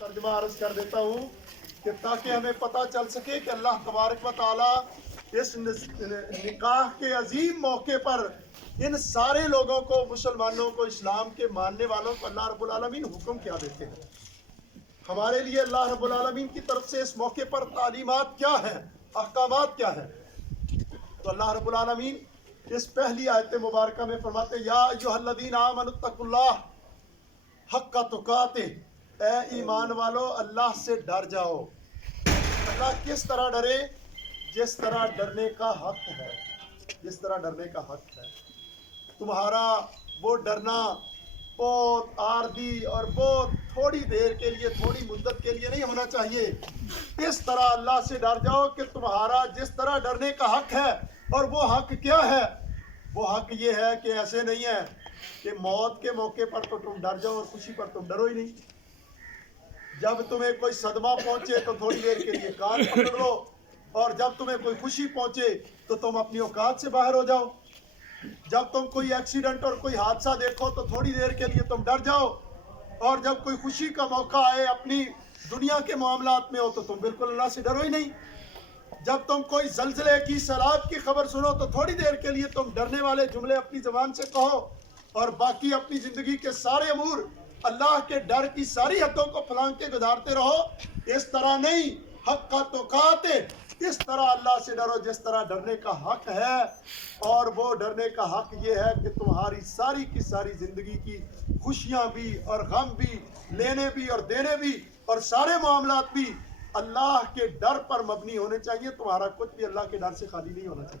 तर्जुमा अर्ज कर देता हूँ कि ताकि हमें पता चल सके कि अल्लाह तबारक व तआला इस निकाह के अजीम मौके पर इन सारे लोगों को, मुसलमानों को, इस्लाम के मानने वालों को अल्लाह रब्बुल आलमीन हुक्म क्या देते हैं। हमारे लिए अल्लाह रब्बुल आलमीन की तरफ से इस मौके पर तालीमात क्या है, अहकामात क्या है। तो अल्लाह रब्बुल आलमीन इस पहली आयत मुबारका में फरमाते हैं, या अय्युहल्लज़ीना आमनुत्तकुल्लाह हक्का तुकाते, ए ईमान वालो अल्लाह से डर जाओ। अल्लाह किस तरह डरे? जिस तरह डरने का हक है, जिस तरह डरने का हक है। तुम्हारा वो डरना बहुत आरदी और बहुत थोड़ी देर के लिए, थोड़ी मुद्दत के लिए नहीं होना चाहिए। इस तरह अल्लाह से डर जाओ कि तुम्हारा जिस तरह डरने का हक है। और वो हक क्या है? वो हक ये है कि ऐसे नहीं है कि मौत के मौके पर तो तुम डर जाओ और खुशी पर तुम डरो ही नहीं। जब तुम्हें कोई सदमा पहुंचे तो थोड़ी देर के लिए कान पकड़ लो, और जब तुम्हें कोई खुशी पहुंचे तो तुम अपनी औकात से बाहर हो जाओ। जब तुम कोई एक्सीडेंट और कोई हादसा देखो तो थोड़ी देर के लिए तुम डर जाओ, और जब कोई खुशी का मौका आए अपनी दुनिया के मामलात में हो तो तुम बिल्कुल अल्लाह से डरो ही नहीं। जब तुम कोई जल्जले की, सैलाब की खबर सुनो तो थोड़ी देर के लिए तुम डरने वाले जुमले अपनी ज़बान से कहो, और बाकी अपनी ज़िंदगी के सारे अमूर अल्लाह के डर की सारी हदों को फलांग के गुजारते रहो। इस तरह नहीं, हक्का तुकाते, इस तरह अल्लाह से डरो जिस तरह डरने का हक है। और वो डरने का हक ये है कि तुम्हारी सारी की सारी ज़िंदगी की खुशियाँ भी और गम भी, लेने भी और देने भी, और सारे मामलात भी अल्लाह के डर पर मबनी होने चाहिए। तुम्हारा कुछ भी अल्लाह के डर से खाली नहीं होना चाहिए।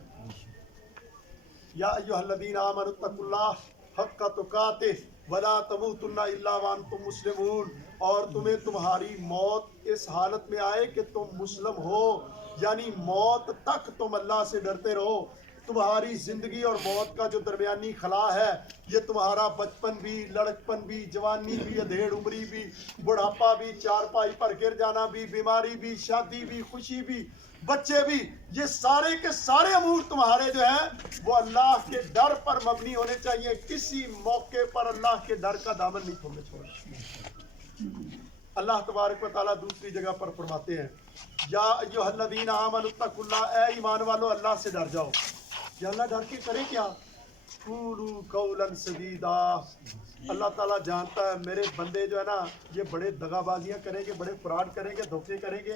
या अय्युहल्लज़ीना आमनुत्तकुल्लाह हक्का तुकाते वला तमूतुन्ना इल्ला व अंतुम मुस्लिमून, और तुम्हें तुम्हारी मौत इस हालत में आए कि तुम मुस्लिम हो, यानी मौत तक तुम अल्लाह से डरते रहो। तुम्हारी ज़िंदगी और मौत का जो दरमियानी खला है, ये तुम्हारा बचपन भी, लड़कपन भी, जवानी भी, अधेड़ उम्री भी, बुढ़ापा भी, चारपाई पर गिर जाना भी, बीमारी भी, शादी भी, खुशी भी, बच्चे भी, ये सारे के सारे अमूर तुम्हारे जो हैं वो अल्लाह के डर पर मबनी होने चाहिए। किसी मौके पर अल्लाह के डर का दामन नहीं खोलना छोड़ना। अल्लाह तबारक व तआला दूसरी जगह पर फरमाते हैं, या अय्युहल्लज़ीना आमनुत्तकुल्लाह, ए ईमान वालो अल्लाह से डर जाओ। या अल्लाह डर के करे क्या? कूलू कौलन सदीदा। अल्लाह ताला जानता है मेरे बंदे जो है ना, ये बड़े दगाबाजियाँ करेंगे, बड़े फ्रॉड करेंगे, धोखे करेंगे।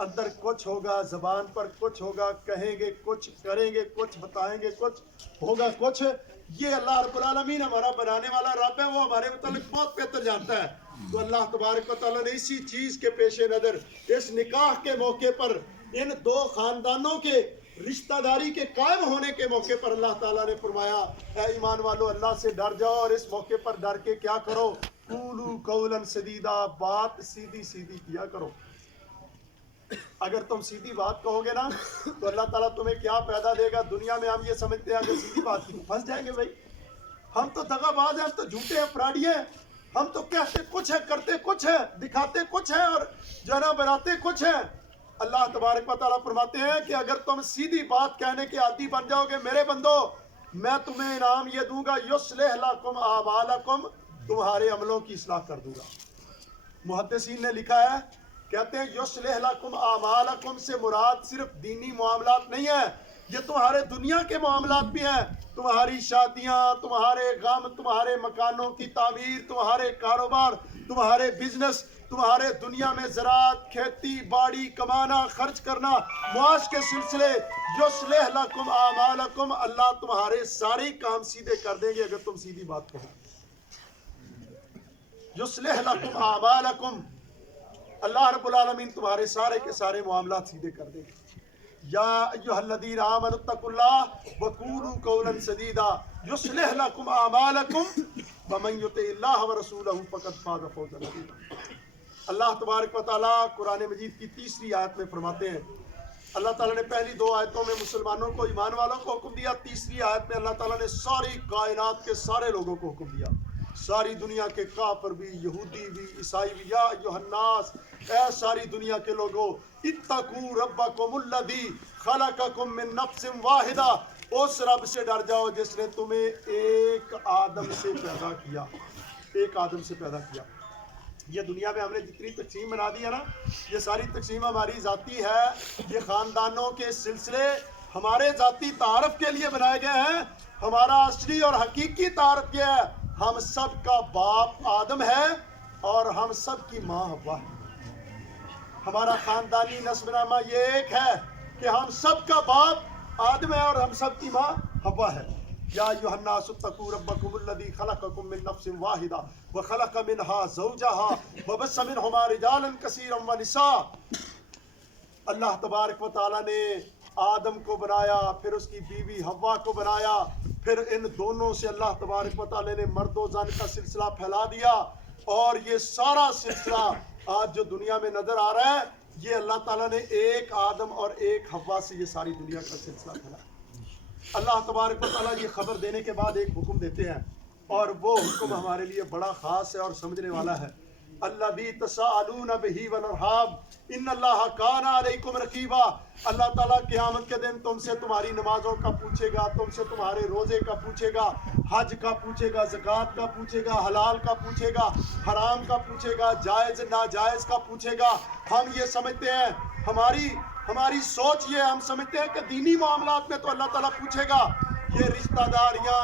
अंदर कुछ होगा, ज़बान पर कुछ होगा, कहेंगे कुछ, करेंगे कुछ, बताएंगे कुछ, होगा कुछ। ये अल्लाह रब्बुल आलमीन हमारा बनाने वाला रब है, वो हमारे मुतालिक बहुत बेहतर जानता है। तो अल्लाह तबारक व तआला ने इसी चीज़ के पेश नज़र इस निकाह के मौके पर, इन दो ख़ानदानों के रिश्तेदारी के कायम होने के मौके पर अल्लाह ताला ने फरमाया, ऐ ईमान वालो अल्लाह से डर जाओ। और इस मौके पर डर के क्या करो? कूलू कौलन सदीदा, बात सीधी सीधी किया करो। अगर तुम सीधी बात कहोगे ना तो अल्लाह ताला तुम्हें क्या पैदा देगा। दुनिया में हम ये समझते हैं अगर सीधी बात की तो फंस जाएंगे। भाई हम तो दगाबाज हैं, हम तो झूठे हैं, फ्रॉडी हैं। हम तो कहते कुछ है, करते कुछ है, दिखाते कुछ है, और जो है ना बनाते कुछ है। अल्लाह तबारक व तआला फरमाते हैं कि अगर तुम सीधी बात कहने के आदी बन जाओगे मेरे बंदो, मैं तुम्हें इनाम ये दूंगा, युस्लिह लकुम आमालकुम, तुम्हारे अमलों की इस्लाह कर दूंगा। मुहद्दिसीन ने लिखा है, कहते हैं युस्लिह लकुम आमालकुम से मुराद सिर्फ दीनी मामलात नहीं है, ये तुम्हारे दुनिया के मामलात भी हैं। तुम्हारी शादियाँ, तुम्हारे गम, तुम्हारे मकानों की तामीर, तुम्हारे कारोबार, तुम्हारे बिजनेस, तुम्हारे दुनिया में ज़राअत, खेती बाड़ी, कमाना, खर्च करना, मुआश के सिलसिले, युस्लिह लकुम आमालकुम, अल्लाह तुम्हारे सारे काम सीधे कर देंगे अगर तुम सीधी बात कहो। युस्लिह लकुम आमालकुम, अल्लाह रब्बुल आलमीन तुम्हारे सारे के सारे मामलात सीधे कर देंगे। या अय्युहल्लज़ीना आमनुत्तकुल्लाह वकूलू कौलन सदीदा युस्लिह लकुम आमालकुम वमन युतिइल्लाह व रसूलहू फक़द फ़ाज़ फ़ौज़न अज़ीमा। अल्लाह तबारक व तआला कुरान मजीद की तीसरी आयत में फरमाते हैं, अल्लाह ताला ने पहली दो आयतों में मुसलमानों को, ईमान वालों को हुक्म दिया, तीसरी आयत में अल्लाह ताला ने सारी कायनात के सारे लोगों को हुक्म दिया, सारी दुनिया के काफिर भी, यहूदी भी, ईसाई भी। या अय्युहन्नास, ऐ सारी दुनिया के लोगों, इत्तकू रब्बकुमुल्लज़ी खलक़कुम मिन नफ्सिन वाहिदा, उस रब से डर जाओ जिसने तुम्हें एक आदम से पैदा किया, एक आदम से पैदा किया। یہ دنیا میں ہم نے جتنی تقسیم بنا دی ہے نا، یہ ساری تقسیم ہماری ذاتی ہے، یہ خاندانوں کے سلسلے ہمارے ذاتی تعارف کے لیے بنائے گئے ہیں۔ ہمارا اصلی اور حقیقی تعارف یہ ہے، ہم سب کا باپ آدم ہے اور ہم سب کی ماں حوا ہے۔ ہمارا خاندانی نسب نامہ یہ ایک ہے کہ ہم سب کا باپ آدم ہے اور ہم سب کی ماں حوا ہے۔ یا ایھا الناس اتقوا ربکم الذی خلقکم من نفس واحدہ وخلق منها زوجها وبث منہما رجالا کثیرا ونساء۔ اللہ تبارک و تعالیٰ نے آدم کو بنایا، پھر اس کی بیوی حوا کو بنایا، پھر ان دونوں سے اللہ تبارک و تعالیٰ نے مرد و زن کا سلسلہ پھیلا دیا، اور یہ سارا سلسلہ آج جو دنیا میں نظر آ رہا ہے، یہ اللہ تعالیٰ نے ایک آدم اور ایک حوا سے یہ ساری دنیا کا سلسلہ پھیلا۔ اللہ تبارک و تعالیٰ یہ خبر دینے کے بعد ایک حکم دیتے ہیں، اور وہ حکم ہمارے لیے بڑا خاص ہے اور سمجھنے والا ہے۔ الذی تساءلون بہ والارحام ان اللہ کان علیکم رقیبا۔ اللہ تعالیٰ قیامت کے دن تم سے تمہاری نمازوں کا پوچھے گا، تم سے تمہارے روزے کا پوچھے گا، حج کا پوچھے گا، زکوٰۃ کا پوچھے گا، حلال کا پوچھے گا، حرام کا پوچھے گا، جائز ناجائز کا پوچھے گا۔ ہم یہ سمجھتے ہیں، ہماری سوچ یہ ہم سمجھتے ہیں کہ دینی معاملات میں تو اللہ تعالیٰ پوچھے گا، یہ رشتہ داریاں،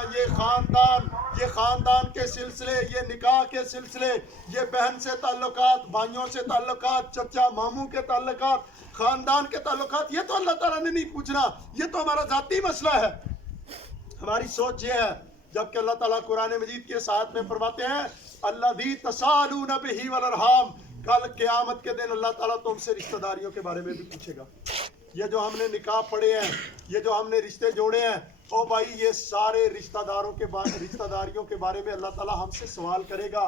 یہ خاندان کے سلسلے، یہ نکاح کے سلسلے، یہ بہن سے تعلقات، بھائیوں سے تعلقات، چچا ماموں کے تعلقات، خاندان کے تعلقات، یہ تو اللہ تعالیٰ نے نہیں پوچھنا، یہ تو ہمارا ذاتی مسئلہ ہے۔ ہماری سوچ یہ ہے، جبکہ اللہ تعالیٰ قرآن مجید کے ساتھ میں فرماتے ہیں الذی تساءلون بہ والارحام، کل قیامت کے دن اللہ تعالیٰ تم سے رشتہ داریوں کے بارے میں بھی پوچھے گا۔ یہ جو ہم نے نکاح پڑھے ہیں، یہ جو ہم نے رشتے جوڑے ہیں، او بھائی یہ سارے رشتہ داریوں کے بارے میں اللہ تعالیٰ ہم سے سوال کرے گا۔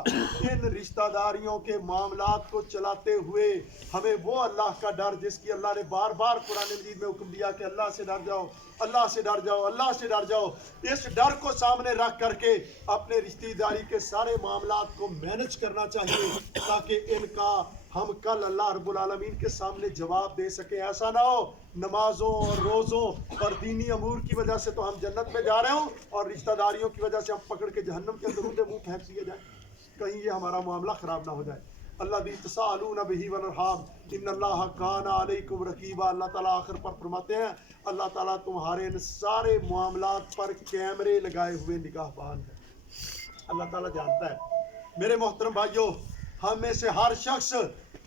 ان رشتہ داریوں کے معاملات کو چلاتے ہوئے ہمیں وہ اللہ کا ڈر، جس کی اللہ نے بار بار قرآن مجید میں حکم دیا کہ اللہ سے ڈر جاؤ، اللہ سے ڈر جاؤ، اللہ سے ڈر جاؤ، اس ڈر کو سامنے رکھ کر کے اپنے رشتہ داری کے سارے معاملات کو مینج کرنا چاہیے، تاکہ ان کا ہم کل اللہ رب العالمین کے سامنے جواب دے سکیں۔ ایسا نہ ہو نمازوں اور روزوں اور دینی امور کی وجہ سے تو ہم جنت میں جا رہے ہوں، اور رشتہ داریوں کی وجہ سے ہم پکڑ کے جہنم کے اندر منہ پھینک دیے جائیں، کہیں یہ ہمارا معاملہ خراب نہ ہو جائے۔ الذی تساءلون بہ والارحام ان اللہ کان علیکم رقیبا۔ اللہ تعالیٰ آخر پر فرماتے ہیں اللہ تعالیٰ تمہارے ان سارے معاملات پر کیمرے لگائے ہوئے نگہبان ہے۔ اللہ تعالیٰ جانتا ہے۔ میرے محترم بھائیوں، ہم میں سے ہر شخص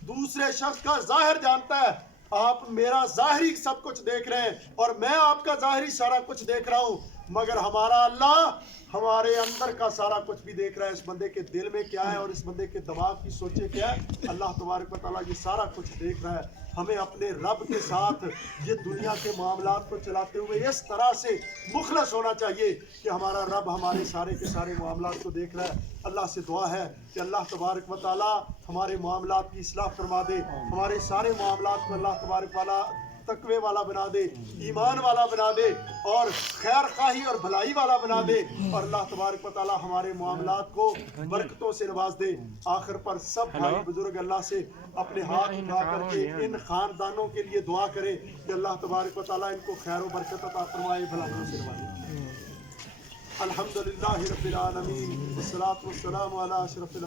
دوسرے شخص کا ظاہر جانتا ہے۔ آپ میرا ظاہری سب کچھ دیکھ رہے ہیں اور میں آپ کا ظاہری سارا کچھ دیکھ رہا ہوں، مگر ہمارا اللہ ہمارے اندر کا سارا کچھ بھی دیکھ رہا ہے۔ اس بندے کے دل میں کیا ہے اور اس بندے کے دماغ کی سوچیں کیا ہے، اللہ تبارک و تعالیٰ یہ سارا کچھ دیکھ رہا ہے۔ ہمیں اپنے رب کے ساتھ یہ دنیا کے معاملات کو چلاتے ہوئے اس طرح سے مخلص ہونا چاہیے کہ ہمارا رب ہمارے سارے کے سارے معاملات کو دیکھ رہا ہے۔ اللہ سے دعا ہے کہ اللہ تبارک و تعالیٰ ہمارے معاملات کی اصلاح فرما دے، ہمارے سارے معاملات کو اللہ تبارک والا تقوی والا بنا دے، ایمان والا بنا دے، اور خیر خواہی اور بھلائی والا بنا دے، اور اللہ تبارک و تعالیٰ ہمارے معاملات کو برکتوں سے نواز دے۔ آخر پر سب بھائی بزرگ اللہ سے اپنے ہاتھ اٹھا کر کے ان خاندانوں کے لیے دعا کرے کہ اللہ تبارک و تعالیٰ ان کو خیر و برکت عطا فرمائے، بھلائیوں سے نوازے۔ الحمدللہ رب العالمین والصلاۃ والسلام علی اشرف